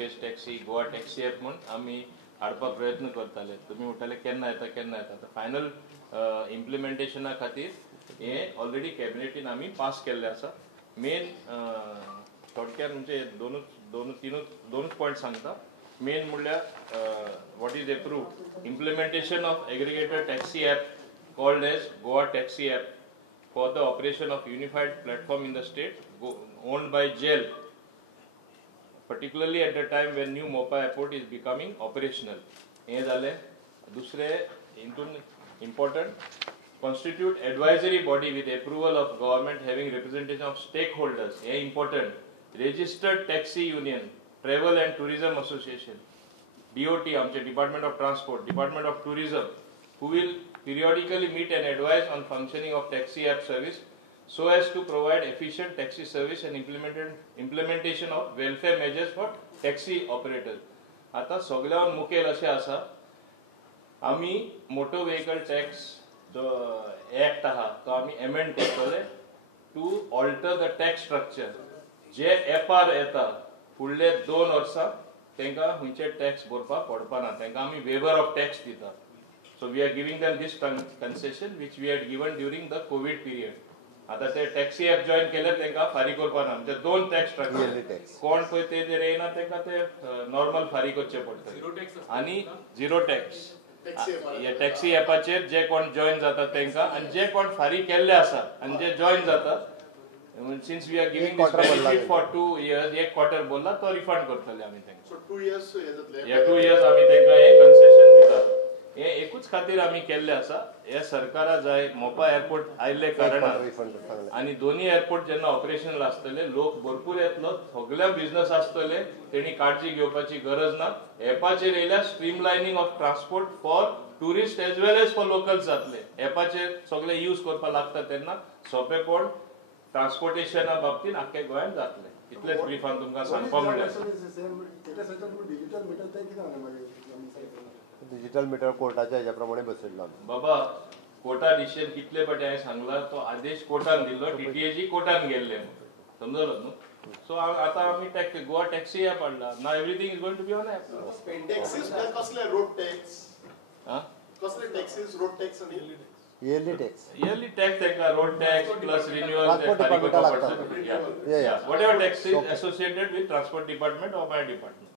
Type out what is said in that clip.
Based taxi Goa taxi app म्हणून आम्ही हाडपाक प्रयत्न करताले. तुम्ही म्हणटाले केन्ना येता फायनल इम्प्लिमेंटेशना खातीर हे ऑलरेडी कॅबिनेटीन आम्ही पास केल्ले आसा. मेन थोडक्यात म्हणजे दोनूच पॉयंट सांगता. मेन म्हणल्यार what is approved implementation of aggregated taxi app called as Goa taxi app for the operation of unified platform in the state owned by JEL, particularly at the time when new Mopa airport is becoming operational. हे झाले. दुसरे important constitute advisory body with approval of government having representation of stakeholders. हे important. Registered taxi union, travel and tourism association, DOT आमचे Department of Transport, Department of Tourism, who will periodically meet and advise on functioning of taxi app service so as to provide efficient taxi service and implementation of welfare measures for taxi operators. आता सगळ्यान मुखेल असे आसा आम्ही motor vehicle tax जो act आहा तो आम्ही अमेंड करतले to alter the tax structure. जे एपार येता फुडले 2 वर्सां तांकां खंयचे टॅक्स भरपाक पडपाना, तांकां आमी वेवर ऑफ टॅक्स दिता. So we are giving them this concession which we had given during the covid period. आता ते टॅक्सी ॲप जॉईन केले तांकां फारीक करपाना. म्हणजे 2 टॅक्स स्ट्रक्चर कोण पळय ते जर येना तांकां ते नॉर्मल फारीक करचे पडटले आनी झिरो टॅक्स ह्या टॅक्सी ॲपाचेर जे कोण जॉईन जाता तांकां आनी जे कोण फारीक केल्ले आसा आनी जे जॉईन जातात since we are giving this benefit for 2 years 1 quarter बोलला तो रिफंड करतले आमी तांकां. 2 years या 2 years आमी तांकां हे कन्सेशन दिता. हे एकूच खातीर आमी केल्ले आसा. हे सरकारा जाय मोपा एअरपोर्ट आयिल्ले कारणान आनी दोन्ही एअरपोर्ट जेन्ना ऑपरेशनल आसतले लोक भरपूर येतलो, सगळ्या बिझनेस आसतले, तेणी काळजी घेवपाची गरज ना. एपाचेर येयल्यार streamlining of transport for tourist as well as for locals जातले. एपाचेर सगळे यूज करपाक लागता तेन्ना सोंपेपण ट्रान्सपोर्टेशना बाबतींत आख्या गोंयांत जातले. इतलेच ब्रीफान तुमकां सांगपाक म्हणलें. डिजिटल मीटर कोर्टाच्या ह्याच्या प्रमाणे बसयल्लो बाबा. कोर्टा डिसिजन कितले फावटी हांवें सांगला तो आदेश कोर्टान दिल्लो, टीटीएची कोर्टान गेल्ले समजलो न्हू. सो आतां आमी गोवा टॅक्सी ॲप हाडला. नाव everything is going to be on app. Taxis कसले रोड टॅक्स कसले टॅक्सीज रोड टॅक्स आणि इयरली टॅक्स तांकां रोड टॅक्स प्लस रिन्युअल ते फारीक करपाक पडटले. Whatever tax is associated with transport department or my department.